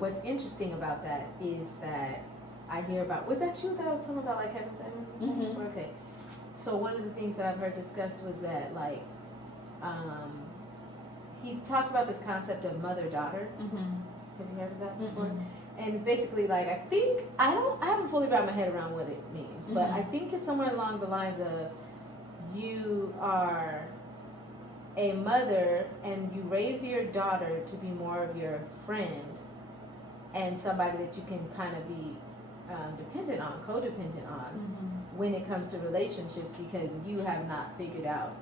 what's interesting about that is that I hear about, was that you that I was telling about, like, Kevin Simmons and stuff? Mm-hmm. Okay. So one of the things that I've heard discussed was that, like, he talks about this concept of mother-daughter. Mm-hmm. Have you heard of that before? Mm-hmm. And it's basically like, I haven't fully wrapped my head around what it means, but I think it's somewhere along the lines of you are a mother and you raise your daughter to be more of your friend and somebody that you can kind of be dependent on, codependent on when it comes to relationships, because you have not figured out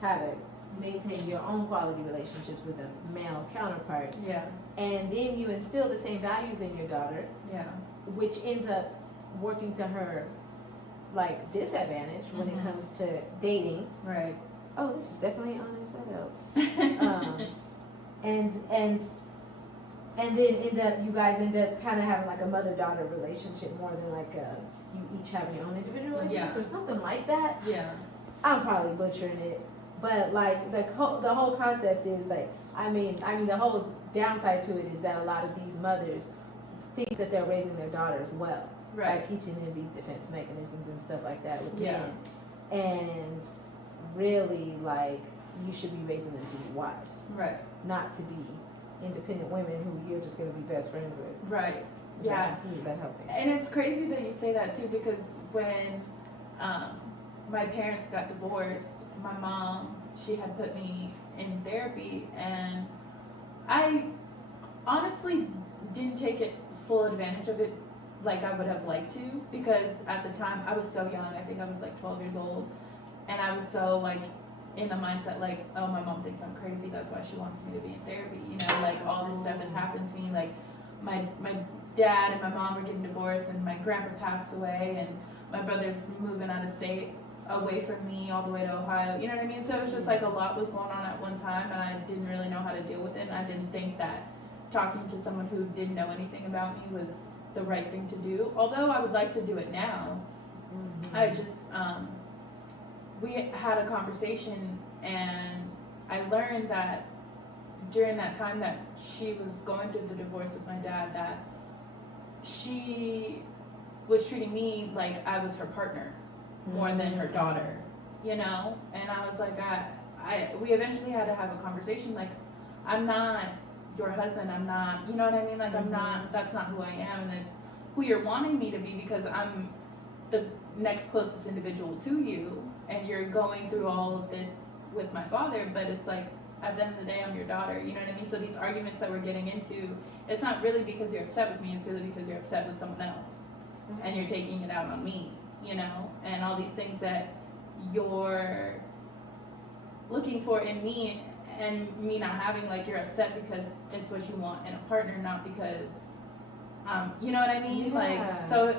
how to maintain your own quality relationships with a male counterpart. Yeah. And then you instill the same values in your daughter. Yeah. Which ends up working to her, like, disadvantage when it comes to dating. Right. Oh, this is definitely on Inside Out. And then you guys end up kind of having like a mother-daughter relationship more than like you each have your own individual relationship or something like that. Yeah. I'm probably butchering it, but like the whole concept is like, I mean the whole downside to it is that a lot of these mothers think that they're raising their daughters well by teaching them these defense mechanisms and stuff like that with men, and really, like, you should be raising them to be wives, not to be independent women who you're just going to be best friends with. Right. Is that helping? And it's crazy that you say that too, because when my parents got divorced, my mom, she had put me in therapy, and I honestly didn't take it full advantage of it like I would have liked to, because at the time I was so young. I think I was like 12 years old, and I was so like in the mindset like, oh, my mom thinks I'm crazy, that's why she wants me to be in therapy, you know, like all this stuff has happened to me, like my dad and my mom were getting divorced, and my grandpa passed away, and my brother's moving out of state away from me all the way to Ohio, you know what I mean? So it was just like a lot was going on at one time, and I didn't really know how to deal with it, and I didn't think that talking to someone who didn't know anything about me was the right thing to do, although I would like to do it now. I just we had a conversation, and I learned that during that time that she was going through the divorce with my dad, that she was treating me like I was her partner more than her daughter, you know? And I was like, we eventually had to have a conversation, like, I'm not your husband, I'm not, you know what I mean? Like, I'm not, that's not who I am, and it's who you're wanting me to be, because I'm the next closest individual to you, and you're going through all of this with my father, but it's like, at the end of the day, I'm your daughter, you know what I mean? So these arguments that we're getting into, it's not really because you're upset with me, it's really because you're upset with someone else, and you're taking it out on me, you know? And all these things that you're looking for in me, and me not having, like, you're upset because it's what you want in a partner, not because, you know what I mean? Like, so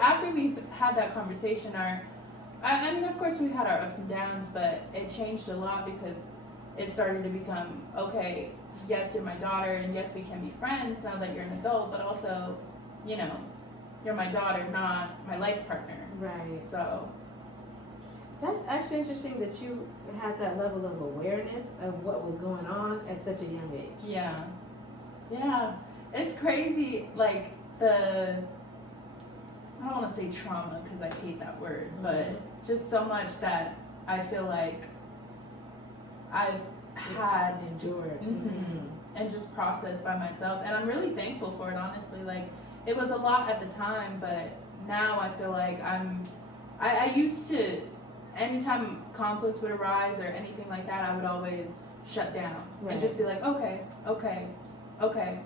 after we've had that conversation, I mean, of course we've had our ups and downs, but it changed a lot, because it started to become, okay, yes, you're my daughter, and yes, we can be friends now that you're an adult, but also, you know, you're my daughter, not my life partner. Right. So that's actually interesting that you had that level of awareness of what was going on at such a young age. Yeah. Yeah. It's crazy, like, I don't want to say trauma, because I hate that word, but just so much that I feel like I've had endured and just processed by myself, and I'm really thankful for it, honestly. Like, it was a lot at the time, but now I feel like I used to, anytime conflicts would arise or anything like that, I would always shut down and just be like, okay,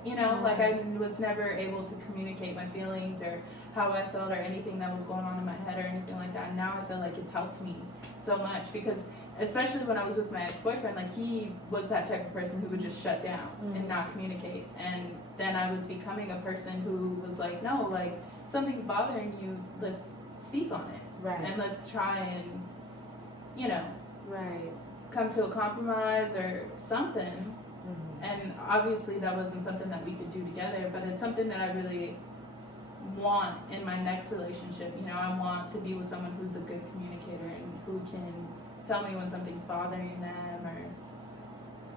you know, like I was never able to communicate my feelings or how I felt or anything that was going on in my head or anything like that. And now I feel like it's helped me so much, because especially when I was with my ex-boyfriend, like, he was that type of person who would just shut down and not communicate. And then I was becoming a person who was like, no, like, something's bothering you, let's speak on it. And let's try and, you know, come to a compromise or something. And obviously that wasn't something that we could do together, but it's something that I really want in my next relationship. You know, I want to be with someone who's a good communicator and who can tell me when something's bothering them or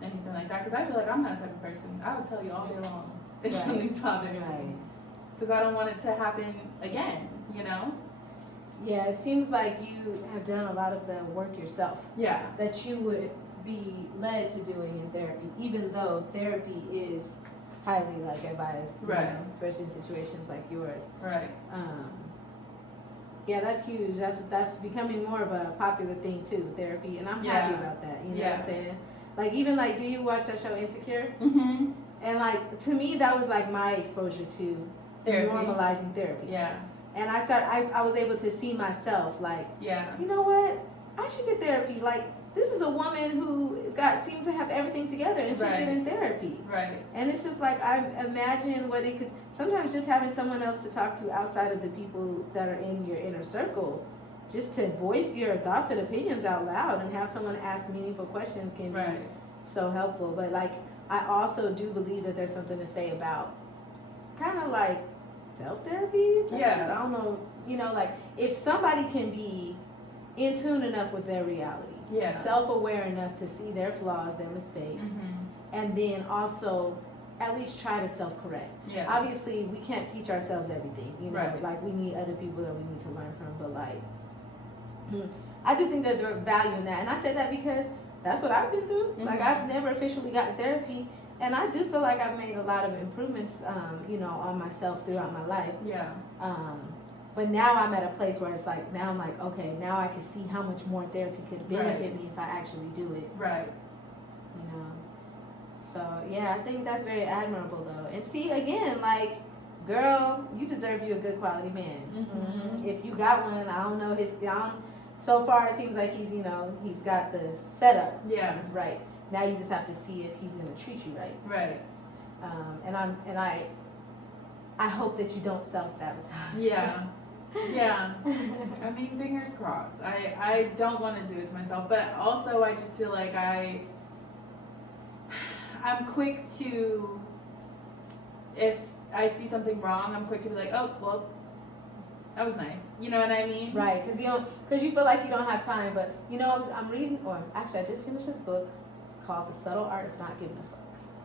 anything like that, because I feel like I'm that type of person. I would tell you all day long. It shouldn't be bothering me. Right. Because I don't want it to happen again, you know? Yeah, it seems like you have done a lot of the work yourself. Yeah. That you would be led to doing in therapy, even though therapy is highly like advised, right? You know, especially in situations like yours, right? Yeah, that's huge. That's becoming more of a popular thing too, therapy, and I'm happy about that. You know what I'm saying? Like even like, do you watch that show Insecure? Mm-hmm. And like to me, that was like my exposure to therapy. Normalizing therapy. Yeah. And I was able to see myself like, yeah, you know what? I should get therapy. Like, this is a woman who seems to have everything together, and she's getting therapy. Right. And it's just like, I imagine what it could, sometimes just having someone else to talk to outside of the people that are in your inner circle, just to voice your thoughts and opinions out loud and have someone ask meaningful questions can be so helpful. But like, I also do believe that there's something to say about kind of like self-therapy. Yeah. I don't know, you know, like if somebody can be in tune enough with their reality, self-aware enough to see their flaws, their mistakes, and then also at least try to self-correct. Yeah. Obviously, we can't teach ourselves everything, you know, like we need other people that we need to learn from, but like, I do think there's a value in that, and I say that because that's what I've been through. Like, I've never officially gotten therapy, and I do feel like I've made a lot of improvements, you know, on myself throughout my life. Yeah. But now I'm at a place where it's like, now I'm like, okay, now I can see how much more therapy could benefit me if I actually do it. Right. You know. So yeah, I think that's very admirable though. And see, again, like, girl, you deserve you a good quality man. If you got one, I don't know so far it seems like he's, you know, he's got the setup. Yeah. It's right. Now you just have to see if he's gonna treat you right. Right. I hope that you don't self-sabotage. Yeah. Yeah. I mean, fingers crossed. I don't want to do it to myself, but also I just feel like I'm quick to, if I see something wrong, I'm quick to be like, oh, well, that was nice. You know what I mean? Right, because you feel like you don't have time, but you know, I'm reading, or actually I just finished this book called The Subtle Art of Not Giving a Fuck.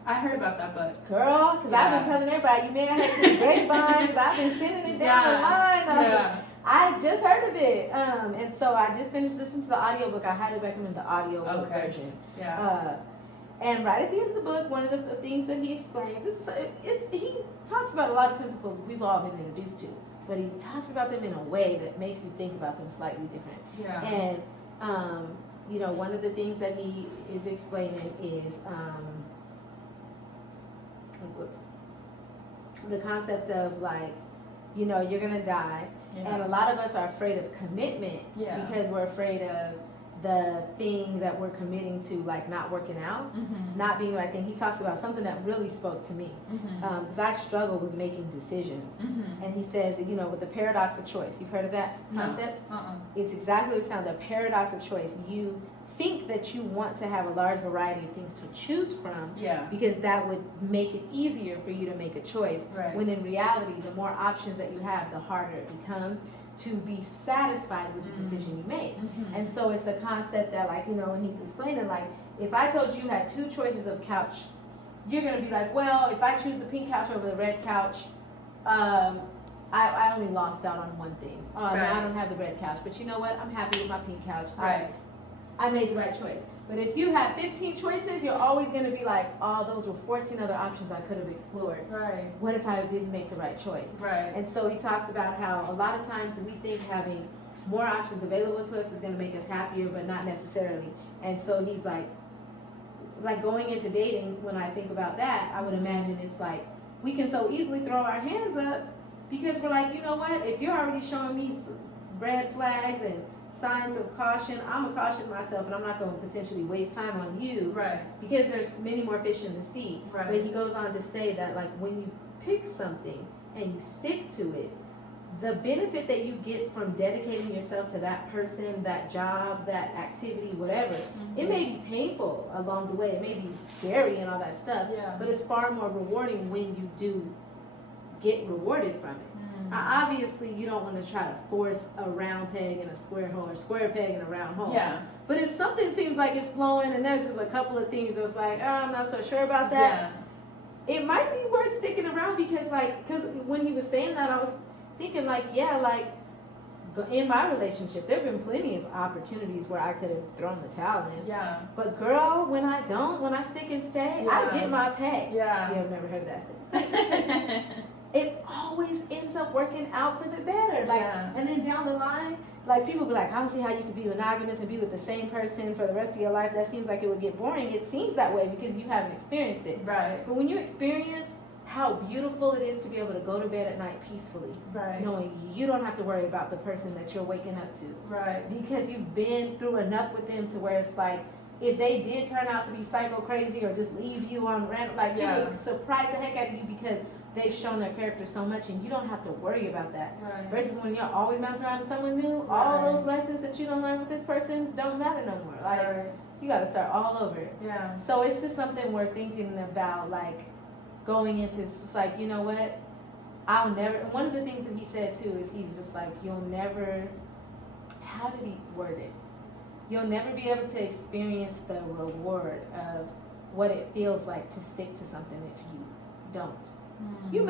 I heard about that book. Girl, because I've been telling everybody, you may have had these grapevines, I've been sending it down the line. I just heard of it. And so I just finished listening to the audiobook. I highly recommend the audiobook version. Yeah. And right at the end of the book, one of the things that he explains, he talks about a lot of principles we've all been introduced to, but he talks about them in a way that makes you think about them slightly different. Yeah. And, you know, one of the things that he is explaining is, the concept of like, you know, you're gonna die, and a lot of us are afraid of commitment because we're afraid of the thing that we're committing to, like not working out, not being the right thing. He talks about something that really spoke to me because I struggle with making decisions, and he says that, you know, with the paradox of choice, you've heard of that concept? It's exactly the sound, the paradox of choice. You think that you want to have a large variety of things to choose from because that would make it easier for you to make a choice, when in reality the more options that you have, the harder it becomes to be satisfied with the decision you made. And so it's the concept that, like, you know, when he's explaining, like, if I told you had two choices of couch, you're gonna be like, well, if I choose the pink couch over the red couch, I only lost out on one thing. Now I don't have the red couch, but you know what? I'm happy with my pink couch. I made the right choice. But if you have 15 choices, you're always going to be like, oh, those were 14 other options I could have explored. Right. What if I didn't make the right choice? Right. And so he talks about how a lot of times we think having more options available to us is going to make us happier, but not necessarily. And so he's like going into dating, when I think about that, I would imagine it's like we can so easily throw our hands up because we're like, you know what? If you're already showing me red flags and signs of caution, I'm gonna caution myself, and I'm not gonna potentially waste time on you, right? Because there's many more fish in the sea. Right. But he goes on to say that, like, when you pick something and you stick to it, the benefit that you get from dedicating yourself to that person, that job, that activity, whatever, it may be painful along the way, it may be scary and all that stuff, but it's far more rewarding when you do get rewarded from it. Obviously, you don't want to try to force a round peg in a square hole, or square peg in a round hole. Yeah. But if something seems like it's flowing and there's just a couple of things that's like, oh, I'm not so sure about that, it might be worth sticking around because when he was saying that, I was thinking like, yeah, like in my relationship, there have been plenty of opportunities where I could have thrown the towel in. Yeah. But girl, when I stick and stay, I get my pay. Yeah. You have never heard of that stick and stay? It always ends up working out for the better. Like, and then down the line, like people be like, I don't see how you could be monogamous and be with the same person for the rest of your life. That seems like it would get boring. It seems that way because you haven't experienced it. Right. But when you experience how beautiful it is to be able to go to bed at night peacefully, right, knowing you don't have to worry about the person that you're waking up to, right, because you've been through enough with them to where it's like, if they did turn out to be psycho crazy or just leave you on random, like it would surprise the heck out of you because they've shown their character so much and you don't have to worry about that. Right. Versus when you're always bouncing around to someone new, all those lessons that you don't learn with this person don't matter no more. Like you got to start all over. Yeah. So it's just something we're thinking about, like going into. It's just like, you know what? I'll never. One of the things that he said too is he's just like, you'll never. How did he word it? You'll never be able to experience the reward of what it feels like to stick to something if you don't. Mm-hmm. You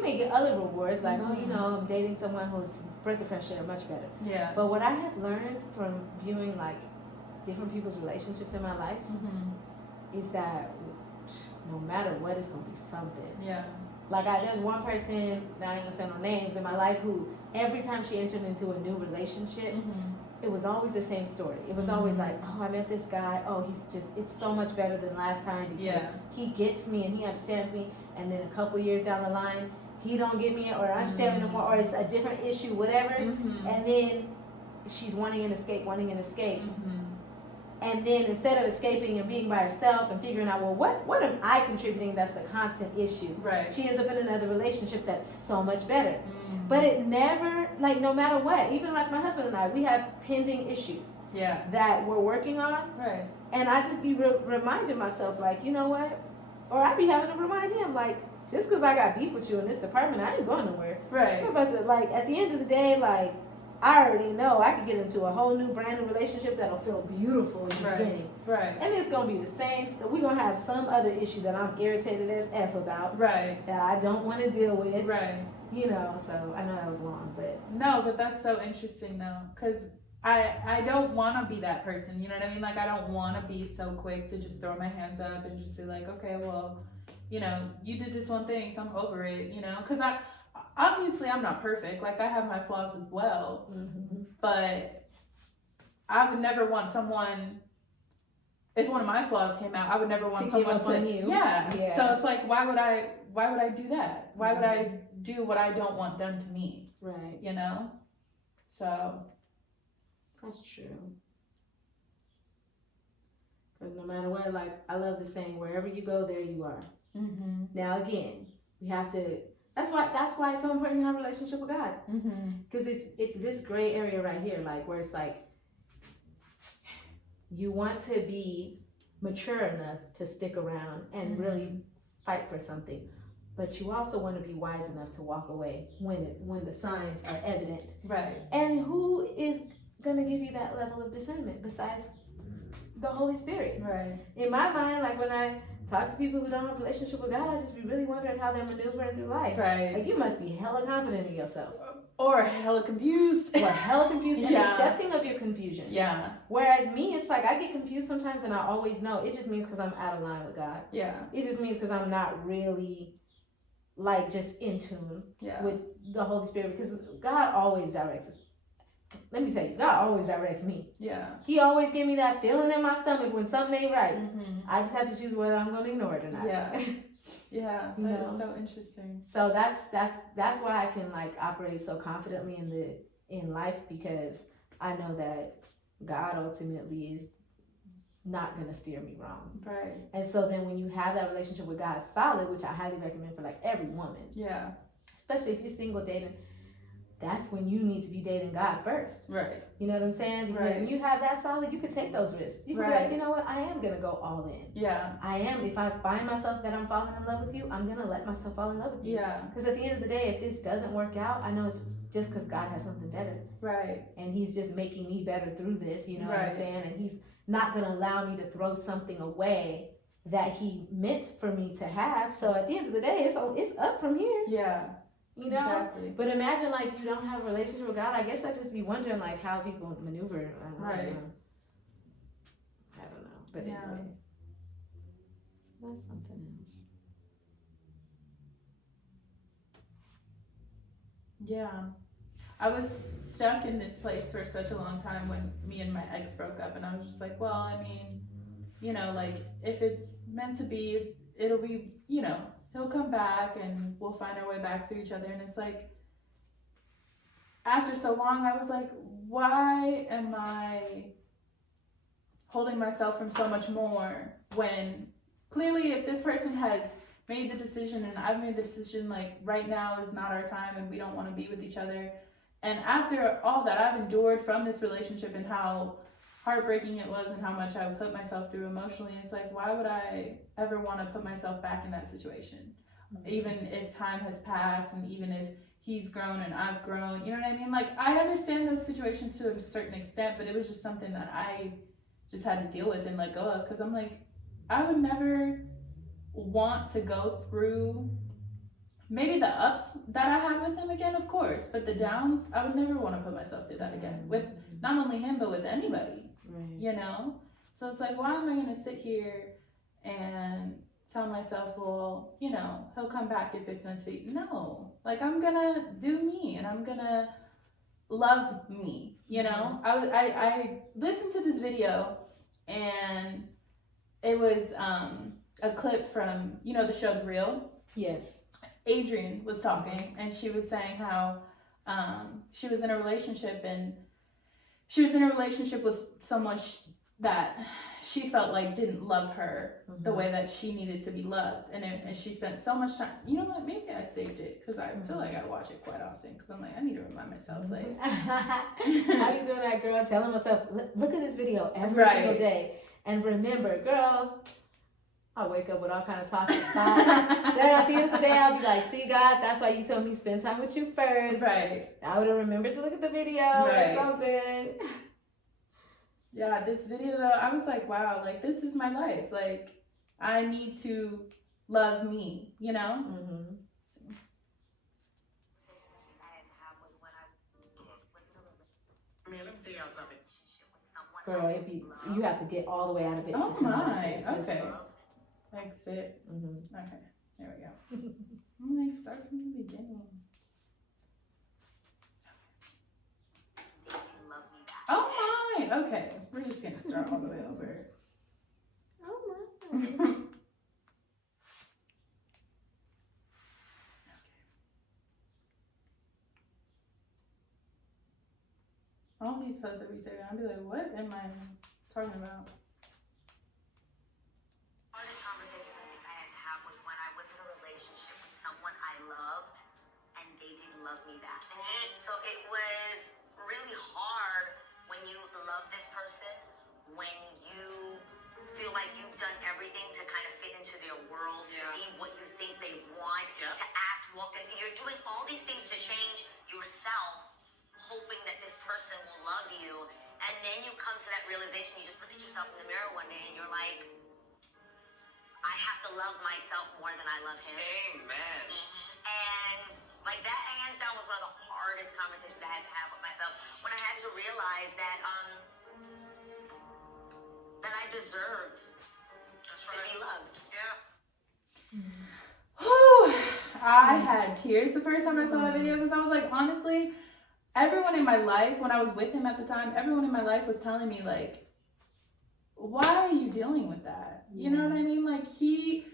may get other rewards, like, oh, you know, I'm dating someone who's breath of fresh air, much better. Yeah. But what I have learned from viewing like different people's relationships in my life is that no matter what, it's gonna be something. Yeah. Like there's one person, now I ain't gonna say no names, in my life who every time she entered into a new relationship, it was always the same story. It was always like, oh, I met this guy. Oh, it's so much better than last time because he gets me and he understands me. And then a couple years down the line, he don't get me or understand me no more, or it's a different issue, whatever. And then she's wanting an escape. And then instead of escaping and being by herself and figuring out, well, what am I contributing that's the constant issue? Right. She ends up in another relationship that's so much better. But it never, like, no matter what, even like my husband and I, we have pending issues that we're working on. Right. And I just be reminding myself, like, you know what? Or I be having to remind him, like, just because I got beef with you in this department, I ain't going nowhere. Right. We're about to, like, at the end of the day, like, I already know I could get into a whole new brand new relationship that'll feel beautiful in the beginning. Right. And it's going to be the same. We're going to have some other issue that I'm irritated as F about. Right. That I don't want to deal with. Right. You know, so I know that was long, but. No, but that's so interesting though. Because I don't want to be that person. You know what I mean? Like, I don't want to be so quick to just throw my hands up and just be like, okay, well, you know, you did this one thing, so I'm over it, you know? Because obviously I'm not perfect. Like, I have my flaws as well. But I would never want someone, if one of my flaws came out, I would never want someone to on you. Yeah. So it's like, why would I do that? Why would I do what I don't want done to me? Right. You know? So that's true. Because no matter what, like, I love the saying, wherever you go, there you are. Now again, we have to. That's why it's so important to have a relationship with God. Because it's this gray area right here, like where it's like you want to be mature enough to stick around and really fight for something, but you also want to be wise enough to walk away when the signs are evident. Right. And who is gonna give you that level of discernment besides the Holy Spirit? Right. In my mind, like when I talk to people who don't have a relationship with God, I just be really wondering how they're maneuvering through life. Right. Like, you must be hella confident in yourself. Or hella confused. Or hella confused and accepting of your confusion. Yeah. Whereas me, it's like I get confused sometimes and I always know it just means because I'm out of line with God. Yeah. It just means because I'm not really like just in tune with the Holy Spirit, because God always directs us. Let me tell you, God always directs me. Yeah. He always give me that feeling in my stomach when something ain't right. I just have to choose whether I'm going to ignore it or not. Yeah. Yeah. That is so interesting. So that's why I can like operate so confidently in life, because I know that God ultimately is not going to steer me wrong. Right. And so then when you have that relationship with God solid, which I highly recommend for like every woman. Yeah. Especially if you're single dating, that's when you need to be dating God first. Right. You know what I'm saying? Because when you have that solid, you can take those risks. You can be like, you know what? I am going to go all in. Yeah. I am. If I find myself that I'm falling in love with you, I'm going to let myself fall in love with you. Yeah. Because at the end of the day, if this doesn't work out, I know it's just because God has something better. Right. And he's just making me better through this, you know what I'm saying? And he's not going to allow me to throw something away that he meant for me to have. So at the end of the day, it's up from here. Yeah. You know? Exactly. But imagine like you don't have a relationship with God. I guess I just be wondering like how people maneuver. I don't know. But anyway. So that's something else. Yeah. I was stuck in this place for such a long time when me and my ex broke up, and I was just like, well, I mean, you know, like if it's meant to be, it'll be, you know, he'll come back and we'll find our way back to each other. And it's like, after so long, I was like, why am I holding myself from so much more when clearly if this person has made the decision and I've made the decision, like right now is not our time and we don't want to be with each other. And after all that I've endured from this relationship and how heartbreaking it was and how much I put myself through emotionally, it's like, why would I ever want to put myself back in that situation? Mm-hmm. Even if time has passed and even if he's grown and I've grown, you know what I mean? Like, I understand those situations to a certain extent, but it was just something that I just had to deal with and let go of, because I'm like, I would never want to go through maybe the ups that I had with him again, of course, but the downs, I would never want to put myself through that again with not only him, but with anybody, you know? So it's like, why am I going to sit here and tell myself, well, you know, he'll come back if it's meant to be? No, like I'm going to do me and I'm going to love me, you know? I listened to this video and it was a clip from, you know, the show The Real. Yes. Adrienne was talking and she was saying how she was in a relationship with someone that she felt like didn't love her the way that she needed to be loved, and she spent so much time. You know what, maybe I saved it because I feel like I watch it quite often because I'm like, I need to remind myself, like I be doing that, girl, telling myself, look at this video every single day and remember, girl, I'll wake up with all kind of talking thoughts. Then at the end of the day, I'll be like, see, God, that's why you told me spend time with you first. Right. I would have remembered to look at the video or something. Yeah, this video though, I was like, wow, like this is my life. Like I need to love me, you know? Mm-hmm. Girl, you have to get all the way out of it. Oh my, okay. Exit. Mm-hmm. Okay, there we go. I'm like, start from the beginning. Oh my, okay. We're just gonna start all the way over. Oh my. All these posts that we say, I'll be like, what am I talking about? Hardest conversation I think I had to have was when I was in a relationship with someone I loved and they didn't love me back. So it was really hard when you love this person, when you feel like you've done everything to kind of fit into their world, to be what you think they want, to act, walk into. You're doing all these things to change yourself, hoping that this person will love you, and then you come to that realization, you just look at yourself in the mirror one day and you're like, I have to love myself more than I love him. Amen. And like that hands down was one of the hardest conversations I had to have with myself, when I had to realize that that I deserved to be loved. Whew. I had tears the first time I saw that video because I was like, honestly, everyone in my life, when I was with him at the time, everyone in my life was telling me like, why are you dealing with that? You know what I mean? Like, he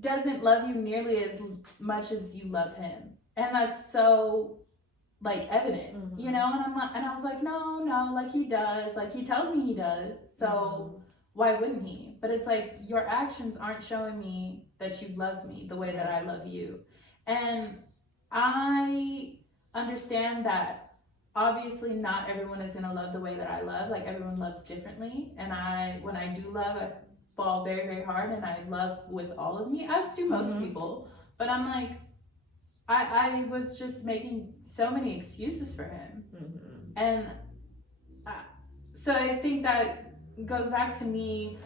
doesn't love you nearly as much as you love him. And that's so like evident, you know? And I was like, no, like he does. Like he tells me he does. So why wouldn't he? But it's like, your actions aren't showing me that you love me the way that I love you. And I understand that obviously not everyone is going to love the way that I love. Like everyone loves differently. And when I do love, I fall very, very hard and I love with all of me, as do most people. But I'm like, I was just making so many excuses for him. And so I think that goes back to me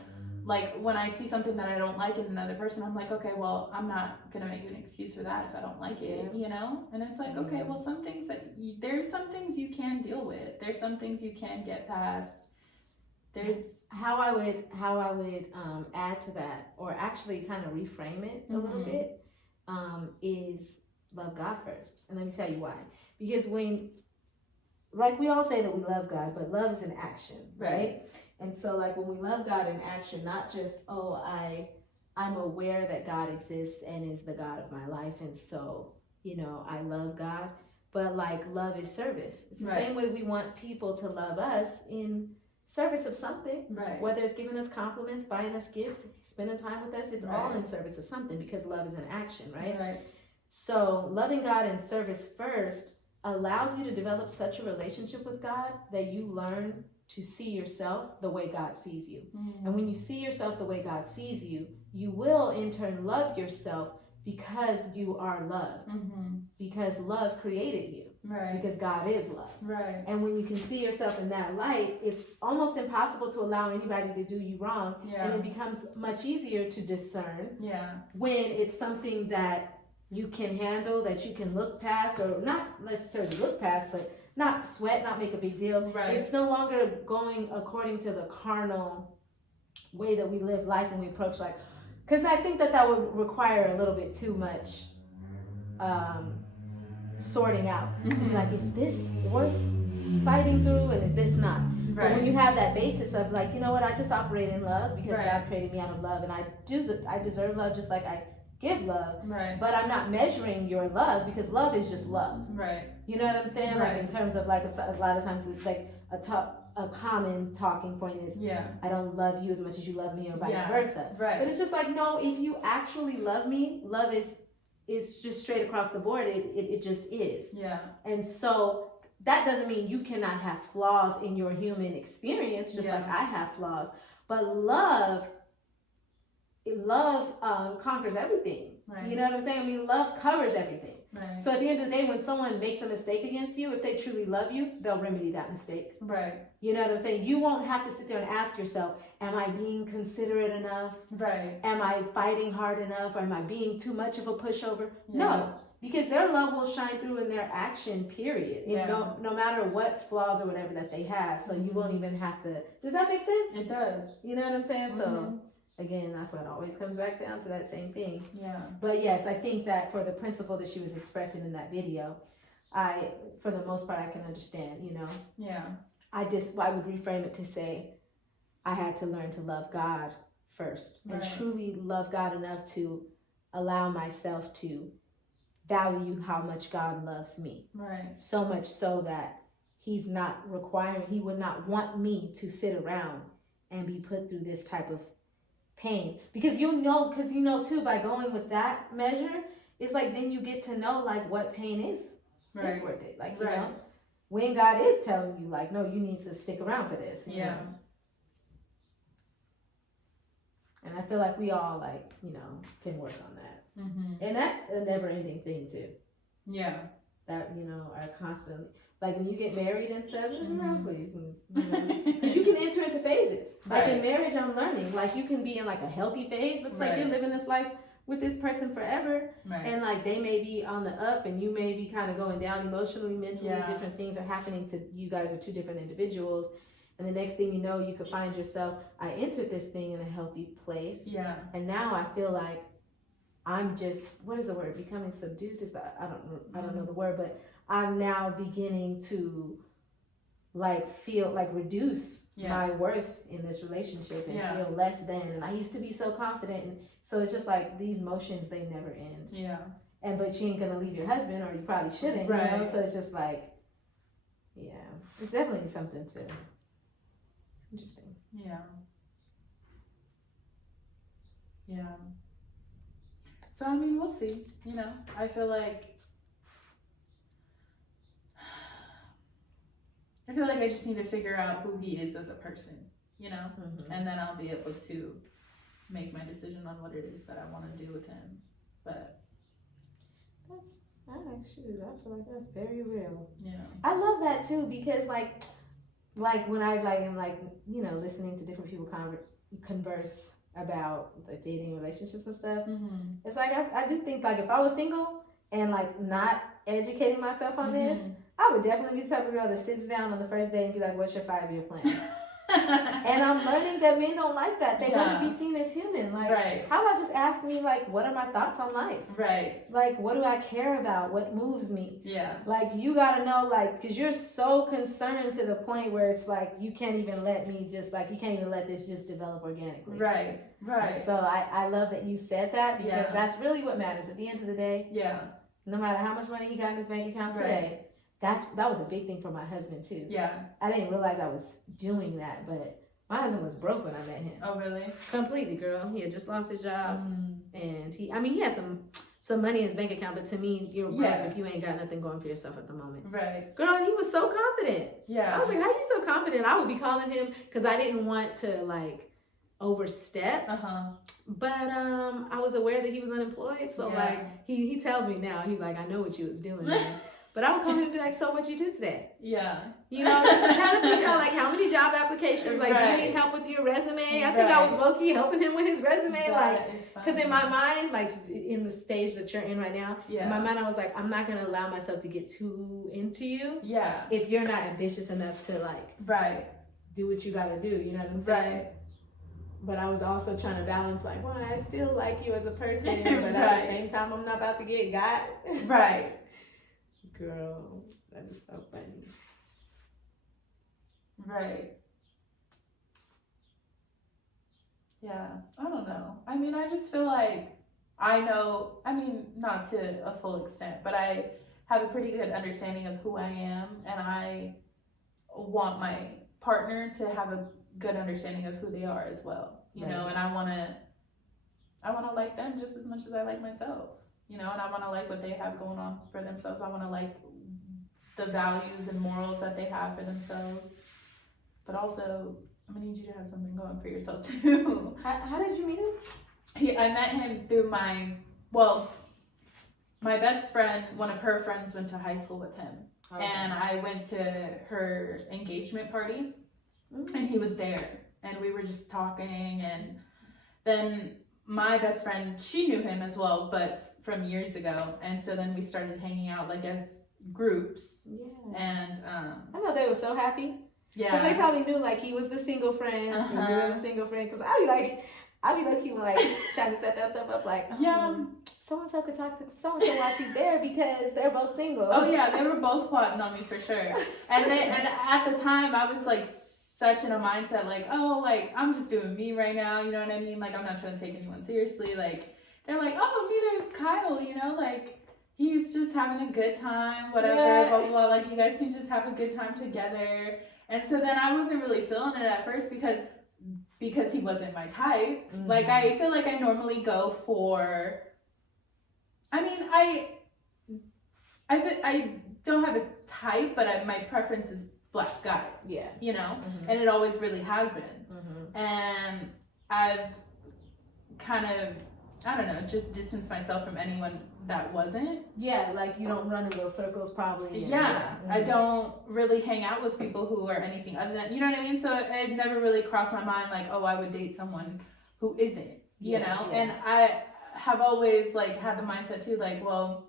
Like when I see something that I don't like in another person, I'm like, okay, well, I'm not gonna make an excuse for that if I don't like it, you know? And it's like, okay, well, some things there's some things you can deal with. There's some things you can get past. There's how I would add to that, or actually kind of reframe it a little bit, is love God first. And let me tell you why. Because when, like we all say that we love God, but love is an action, right? And so like when we love God in action, not just, oh, I'm aware that God exists and is the God of my life, and so, you know, I love God, but like love is service. It's the same way we want people to love us, in service of something, whether it's giving us compliments, buying us gifts, spending time with us, it's all in service of something, because love is an action, right? So loving God in service first allows you to develop such a relationship with God that you learn to see yourself the way God sees you. And when you see yourself the way God sees you, you will in turn love yourself, because you are loved, because love created you, because God is love. And when you can see yourself in that light, it's almost impossible to allow anybody to do you wrong, and it becomes much easier to discern when it's something that you can handle, that you can look past, or not necessarily look past, but not sweat, not make a big deal. It's no longer going according to the carnal way that we live life and we approach life. Because I think that would require a little bit too much sorting out. To be like, is this worth fighting through, and is this not? But when you have that basis of like, you know what, I just operate in love because God created me out of love, and I deserve love just like I give love, but I'm not measuring your love, because love is just love, you know what I'm saying? Like in terms of like, it's a lot of times it's like a common talking point is, I don't love you as much as you love me, or vice versa, but it's just like, no, if you actually love me, love is just straight across the board. It just is. And so that doesn't mean you cannot have flaws in your human experience, just like I have flaws, but love conquers everything. You know what I'm saying? I mean, love covers everything. So at the end of the day, when someone makes a mistake against you, if they truly love you, they'll remedy that mistake. You know what I'm saying? You won't have to sit there and ask yourself, am I being considerate enough? Am I fighting hard enough? Or am I being too much of a pushover? No, because their love will shine through in their action, period. No matter what flaws or whatever that they have. So you won't even have to. Does that make sense? It does. You know what I'm saying? So again, that's what it always comes back down to, that same thing. But yes, I think that for the principle that she was expressing in that video, for the most part, I can understand, you know. I would reframe it to say, I had to learn to love God first, and truly love God enough to allow myself to value how much God loves me. So much so that He's not requiring, He would not want me to sit around and be put through this type of pain, because you know too, by going with that measure, it's like then you get to know like what pain is worth it, like you know, when God is telling you like, no, you need to stick around for this, you know? And I feel like we all like, you know, can work on that, and that's a never-ending thing too, that, you know, are constantly, like when you get married and stuff, please, because you can enter into phases. Like in marriage, I'm learning, like you can be in like a healthy phase, but it's like you're living this life with this person forever, and like they may be on the up and you may be kind of going down emotionally, mentally, different things are happening to you guys, are two different individuals, and the next thing you know, you could find yourself, I entered this thing in a healthy place, and now I feel like I'm just, what is the word, becoming subdued, is that, I don't know the word, but I'm now beginning to like feel like reduce my worth in this relationship and feel less than, and I used to be so confident, and so it's just like these motions, they never end, and but you ain't gonna leave your husband, or you probably shouldn't, you know, so it's just like, it's definitely something to, it's interesting. So I mean, we'll see, you know. I feel like I just need to figure out who he is as a person, you know, and then I'll be able to make my decision on what it is that I want to do with him. But I feel like that's very real. Yeah. I love that too, because like when I like am like, you know, listening to different people converse about like dating, relationships and stuff. Mm-hmm. It's like I do think like if I was single and like not educating myself on this, I would definitely be the type of girl that sits down on the first day and be like, "What's your 5-year plan?" And I'm learning that men don't like that. They want to be seen as human. Like, how about just ask me like, what are my thoughts on life? Right. Like, what do I care about? What moves me? Yeah. Like, you gotta know, like, because you're so concerned to the point where it's like you can't even let me just like you can't even let this just develop organically. Right. Right. And so I love that you said that because that's really what matters at the end of the day. Yeah. No matter how much money he got in his bank account today. That was a big thing for my husband too. Yeah. I didn't realize I was doing that, but my husband was broke when I met him. Oh, really? Completely, girl. He had just lost his job, and he had some money in his bank account, but to me, you're broke if you ain't got nothing going for yourself at the moment. Right. Girl, and he was so confident. Yeah. I was like, how are you so confident? I would be calling him because I didn't want to like overstep. But I was aware that he was unemployed, so like he tells me now, he's like, I know what you was doing. But I would call him and be like, so what'd you do today? Yeah. You know, trying to figure out like how many job applications, like do you need help with your resume? I think I was low-key helping him with his resume, like, because in my mind, like in the stage that you're in right now, in my mind I was like, I'm not going to allow myself to get too into you if you're not ambitious enough to like do what you got to do, you know what I'm saying? Right. But I was also trying to balance like, well, I still like you as a person, but at the same time, I'm not about to get got. Right. Girl, that is so funny. Right. Yeah, I don't know. I mean, I just feel like I know, I mean, not to a full extent, but I have a pretty good understanding of who I am, and I want my partner to have a good understanding of who they are as well, you know, and I want to like them just as much as I like myself. You know, and I want to like what they have going on for themselves. I want to like the values and morals that they have for themselves. But also, I'm going to need you to have something going for yourself too. How did you meet him? I met him through my best friend, one of her friends went to high school with him. Okay. And I went to her engagement party and he was there. And we were just talking, and then my best friend, she knew him as well, but from years ago, and so then we started hanging out like as groups. And I know they were so happy. Because they probably knew like he was the single friend, and we were the single friend. Because I'd be like, trying to set that stuff up, like, so and so could talk to so and so while she's there because they're both single. Oh yeah, they were both plotting on me for sure. And at the time, I was like such in a mindset like, oh, like I'm just doing me right now. You know what I mean? Like I'm not trying to take anyone seriously. Like. They're like, oh, neither is Kyle, you know, like, he's just having a good time, whatever, blah, blah, blah, like, you guys can just have a good time together. And so then I wasn't really feeling it at first because he wasn't my type. Like, I feel like I normally go for, I mean, I don't have a type, but my preference is black guys, you know, and it always really has been. And I've kind of, I don't know, just distance myself from anyone that wasn't. Yeah, like you don't run in those circles probably. I don't really hang out with people who are anything other than, you know what I mean? So it never really crossed my mind like, oh, I would date someone who isn't, you know? And I have always like had the mindset too, like, well,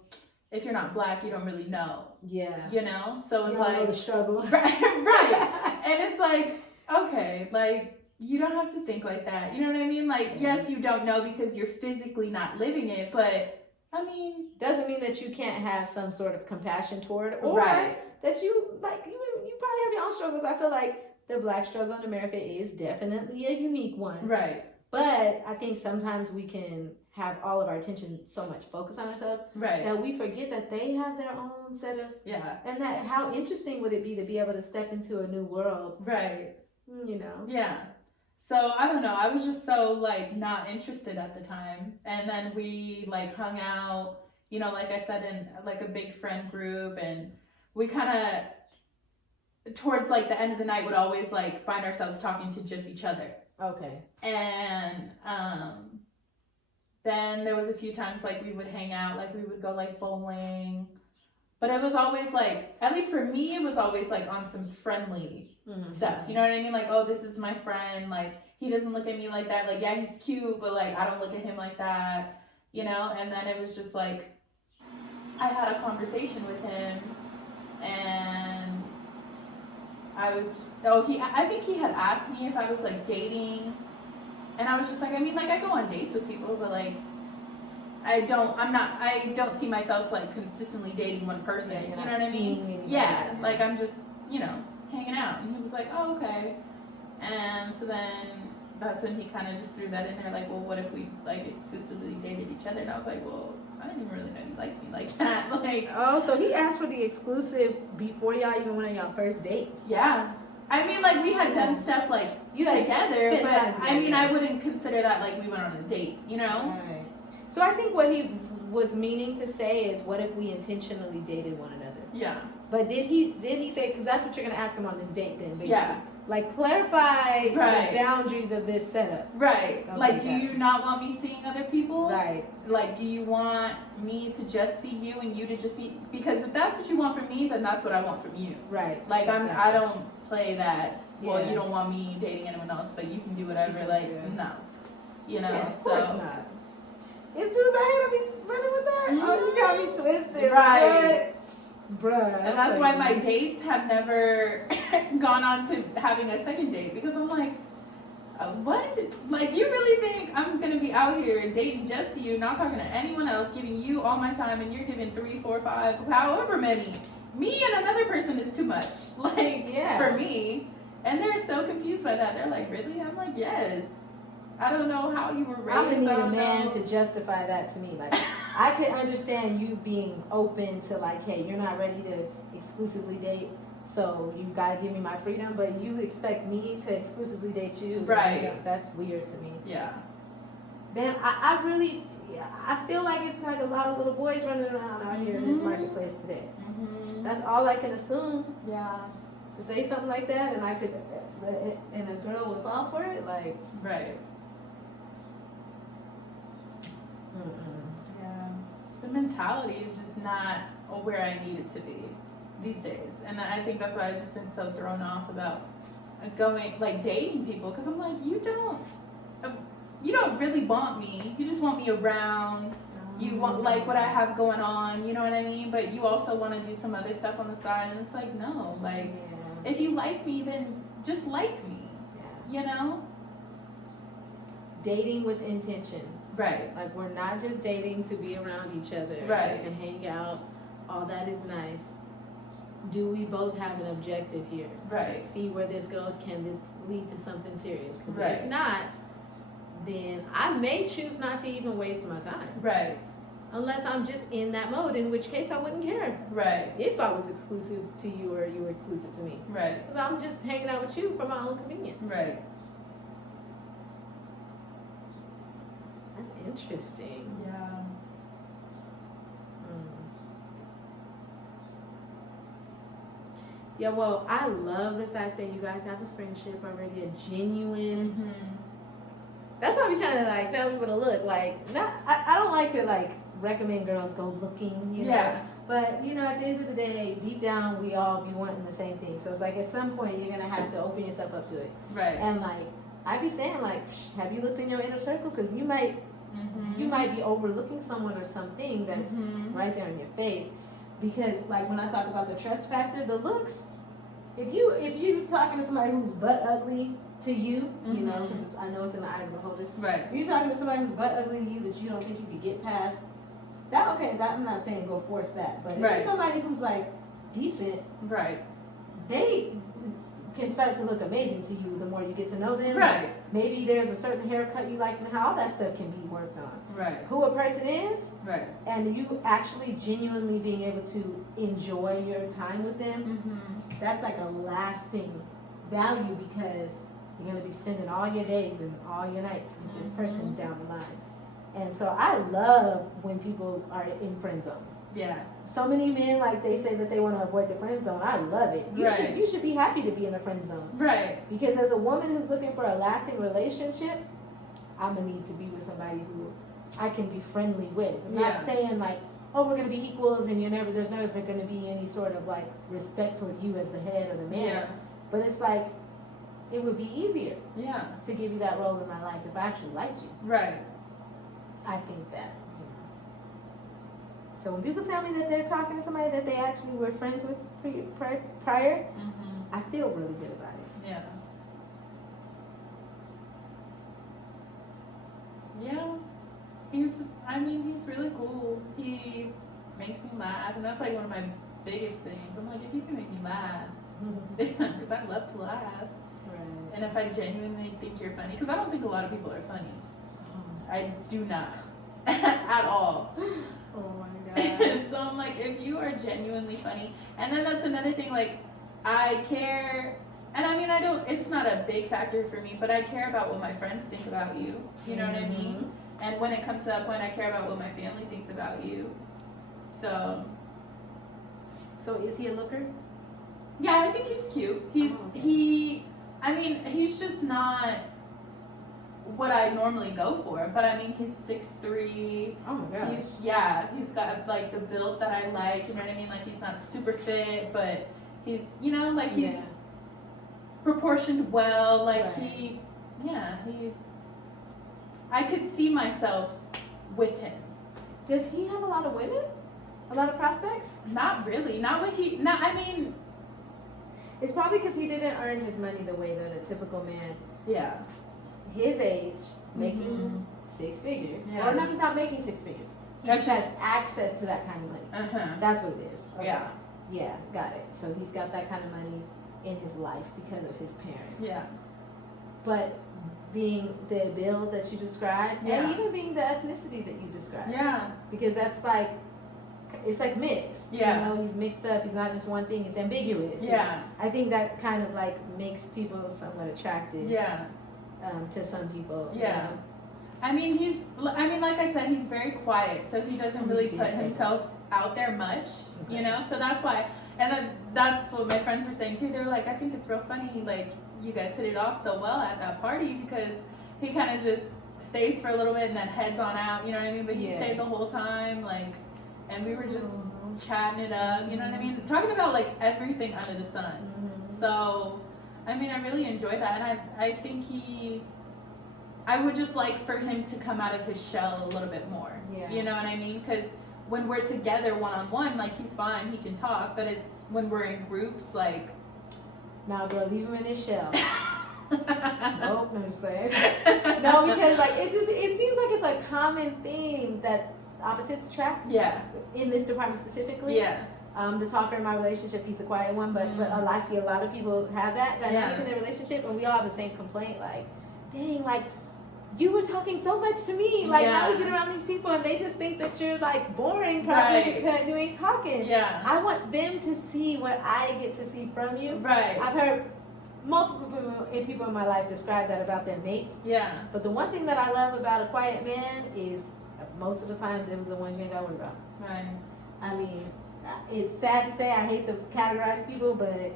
if you're not black, you don't really know. Yeah. You know? So it's like. Know the struggle. Right. And it's like, okay, like, you don't have to think like that. You know what I mean? Like, yes, you don't know because you're physically not living it, but I mean, doesn't mean that you can't have some sort of compassion toward it, or that you like you probably have your own struggles. I feel like the black struggle in America is definitely a unique one. Right. But I think sometimes we can have all of our attention so much focused on ourselves that we forget that they have their own set of and that how interesting would it be to be able to step into a new world. Right. You know. Yeah. So, I don't know, I was just so, like, not interested at the time, and then we, like, hung out, you know, like I said, in, like, a big friend group, and we kind of, towards, like, the end of the night would always, like, find ourselves talking to just each other. Okay. And, then there was a few times, like, we would hang out, like, we would go, like, bowling, but it was always, like, at least for me, it was always, like, on some friendly stuff, you know what I mean? Like, oh, this is my friend, like, he doesn't look at me like that. Like, yeah, he's cute, but like, I don't look at him like that, you know? And then it was just like, I had a conversation with him, and I was just, I think he had asked me if I was like dating, and I was just like, I mean, like, I go on dates with people, but like, I don't see myself like consistently dating one person. Yeah, you know what I mean? Yeah, like I'm just, you know, hanging out. And he was like, oh, okay. And so then that's when he kind of just threw that in there, like, well, what if we like exclusively dated each other? And I was like, well, I didn't even really know you liked me like that. Like, oh, so he asked for the exclusive before y'all even went on y'all first date? Yeah. I mean, like, we had done stuff like you guys together, but time together. I mean, I wouldn't consider that like we went on a date, you know? Right. So I think what he was meaning to say is, what if we intentionally dated one another? Yeah. But did he say, because that's what you're going to ask him on this date then, basically. Yeah. Like, clarify the boundaries of this setup. Right. Okay, like, do you not want me seeing other people? Right. Like, do you want me to just see you and you to just see? Because if that's what you want from me, then that's what I want from you. Right. Like, exactly. I don't play that, well, Yeah. you don't want me dating anyone else, but you can do whatever. Like, no. You know? Yeah, of so. course not. If dudes out here to be running with that, oh, you got me twisted. Right. Bruh. And that's why my dates have never gone on to having a second date, because I'm like, what? Like, you really think I'm gonna be out here dating just you, not talking to anyone else, giving you all my time, and you're giving 3, 4, 5, however many? Me and another person is too much. Like, for me. And they're so confused by that. They're like, really? I'm like, yes. I don't know how you were raised. I'm gonna need a man to justify that to me. Like, I can understand you being open to like, hey, you're not ready to exclusively date, so you gotta give me my freedom. But you expect me to exclusively date you, right? You know, that's weird to me. Yeah. Man, I really, I feel like it's like a lot of little boys running around out here in this marketplace today. Mm-hmm. That's all I can assume. Yeah. To say something like that, and I could, and a girl would fall for it, like. Right. Mm-mm. Yeah, the mentality is just not where I need it to be these days, and I think that's why I've just been so thrown off about going like dating people, because I'm like, you don't really want me. You just want me around. You want like what I have going on. You know what I mean? But you also want to do some other stuff on the side, and it's like, no, like if you like me, then just like me. Yeah. You know? Dating with intention. Right. Like, we're not just dating to be around each other. Right. To hang out. All that is nice. Do we both have an objective here? Right. See where this goes. Can this lead to something serious? Because right. if not, then I may choose not to even waste my time. Right. Unless I'm just in that mode, in which case I wouldn't care. Right. If I was exclusive to you or you were exclusive to me. Right. Because I'm just hanging out with you for my own convenience. Right. That's interesting. Yeah. Yeah, well, I love the fact that you guys have a friendship already, a genuine. Mm-hmm. That's why we trying to like tell people to look. Like, I don't like to like recommend girls go looking, you know. Yeah. But you know, at the end of the day, deep down, we all be wanting the same thing. So it's like at some point you're gonna have to open yourself up to it. Right. And like I be saying, like, have you looked in your inner circle? Because you might be overlooking someone or something that's right there in your face. Because like when I talk about the trust factor, the looks, if you talking to somebody who's butt ugly to you, you know, because I know it's in the eye of the beholder. Right. If you're talking to somebody who's butt ugly to you that you don't think you could get past, that I'm not saying go force that, but if it's somebody who's like decent, right, they can start to look amazing to you the more you get to know them. Right. Maybe there's a certain haircut you like and how all that stuff can be worked on. Right. Who a person is. Right. And you actually genuinely being able to enjoy your time with them. That's like a lasting value because you're going to be spending all your days and all your nights with this person down the line. And so I love when people are in friend zones. Yeah. So many men, like they say that they want to avoid the friend zone. I love it. You should be happy to be in a friend zone. Right. Because as a woman who's looking for a lasting relationship, I'm going to need to be with somebody who I can be friendly with. I'm not saying like, oh, we're going to be equals and there's never going to be any sort of like respect toward you as the head or the man. Yeah. But it's like, it would be easier Yeah. to give you that role in my life if I actually liked you. Right. I think that. So when people tell me that they're talking to somebody that they actually were friends with prior, Mm-hmm. I feel really good about it. Yeah. Yeah. He's really cool. He makes me laugh, and that's like one of my biggest things. I'm like, if you can make me laugh, because I love to laugh. Right. And if I genuinely think you're funny, because I don't think a lot of people are funny. I do not. At all. Oh my god. So I'm like, if you are genuinely funny, and then that's another thing, like, I care, and I mean, it's not a big factor for me, but I care about what my friends think about you. You know what I mean? And when it comes to that point, I care about what my family thinks about you. So is he a looker? yeah, I think he's cute. He's just not what I normally go for, but I mean, he's 6'3". Oh my gosh. He's got like the build that I like, you know what I mean? Like, he's not super fit, but he's, he's proportioned well, like Right. I could see myself with him. Does he have a lot of women? A lot of prospects? Not really. It's probably because he didn't earn his money the way that a typical man Yeah. his age making 6 figures. Yeah. Or no, he's not making 6 figures. He That's just has access to that kind of money. Uh-huh. That's what it is. Okay. Yeah. Yeah, got it. So he's got that kind of money in his life because of his parents. Yeah. But being the build that you described, and Yeah. even being the ethnicity that you described. Yeah. Because that's like, it's like mixed. Yeah. You know, he's mixed up. He's not just one thing. It's ambiguous. Yeah. I think that kind of like makes people somewhat attractive. Yeah. To some people. Yeah. I mean, like I said, he's very quiet, so he doesn't really put himself out there much, so that's why, and that's what my friends were saying too. They were like, I think it's real funny, like, you guys hit it off so well at that party, because he kind of just stays for a little bit and then heads on out, you know what I mean? But he stayed the whole time, like, and we were just chatting it up, you know what I mean? Talking about, like, everything under the sun. So, I mean, I really enjoyed that, and I think I would just like for him to come out of his shell a little bit more. Yeah. You know what I mean? Because when we're together one-on-one, like, he's fine, he can talk, but it's when we're in groups, like... Nah, girl, leave him in his shell. Nope, no, just playing. No, because, like, it seems like it's a common theme that opposites attract. Yeah. In this department specifically. Yeah. The talker in my relationship, he's the quiet one, but I see a lot of people have that dynamic in their relationship, and we all have the same complaint, like, dang, like, you were talking so much to me, like, now we get around these people and they just think that you're, like, boring probably because you ain't talking. Yeah. I want them to see what I get to see from you. Right. I've heard multiple people in my life describe that about their mates. Yeah. But the one thing that I love about a quiet man is most of the time it was the ones you ain't got to worry about. Right. I mean, it's sad to say, I hate to categorize people, but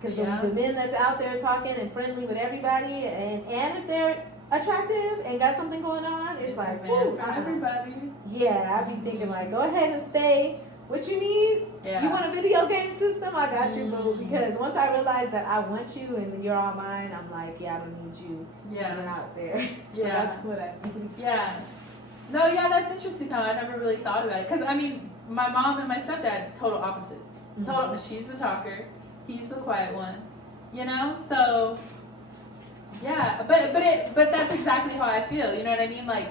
because the men that's out there talking and friendly with everybody, and if they're attractive and got something going on, it's like, woo, everybody. Yeah, I'd be thinking like, go ahead and stay. What you need? Yeah. You want a video game system? I got you, boo. Because once I realize that I want you and you're all mine, I'm like, yeah, I don't need you. Yeah. You're out there. So Yeah. that's what I mean. Yeah. No, yeah, that's interesting though. I never really thought about it. Because, I mean, my mom and my stepdad, total opposites. She's the talker. He's the quiet one. You know? So, yeah. But that's exactly how I feel. You know what I mean? Like,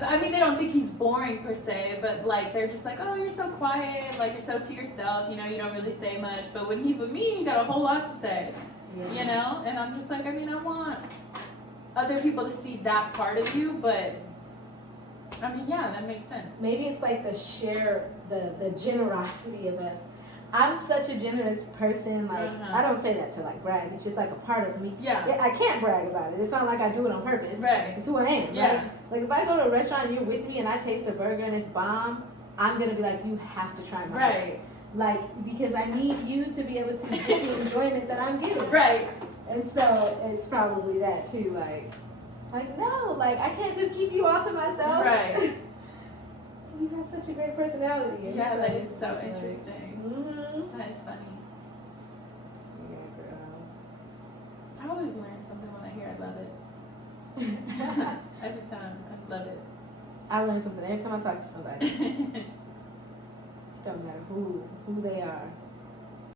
I mean, they don't think he's boring per se, but like, they're just like, oh, you're so quiet. Like, you're so to yourself. You know, you don't really say much. But when he's with me, he got a whole lot to say. Yeah. You know? And I'm just like, I mean, I want other people to see that part of you, but I mean, yeah, that makes sense. Maybe it's like the generosity of us. I'm such a generous person. Like, I don't say that to like brag. It's just like a part of me. Yeah. I can't brag about it. It's not like I do it on purpose. Right. It's who I am. Yeah. Right? Like, if I go to a restaurant and you're with me and I taste a burger and it's bomb, I'm going to be like, you have to try my burger. Like, because I need you to be able to get the enjoyment that I'm getting. Right. And so it's probably that too. Like, no, like, I can't just keep you all to myself. Right. You have such a great personality. And Yeah, so that it's is so like, interesting. Mm-hmm. That is funny. Yeah, girl. I always learn something when I hear I love it. Every time. I love it. I learn something every time I talk to somebody. It don't matter who they are.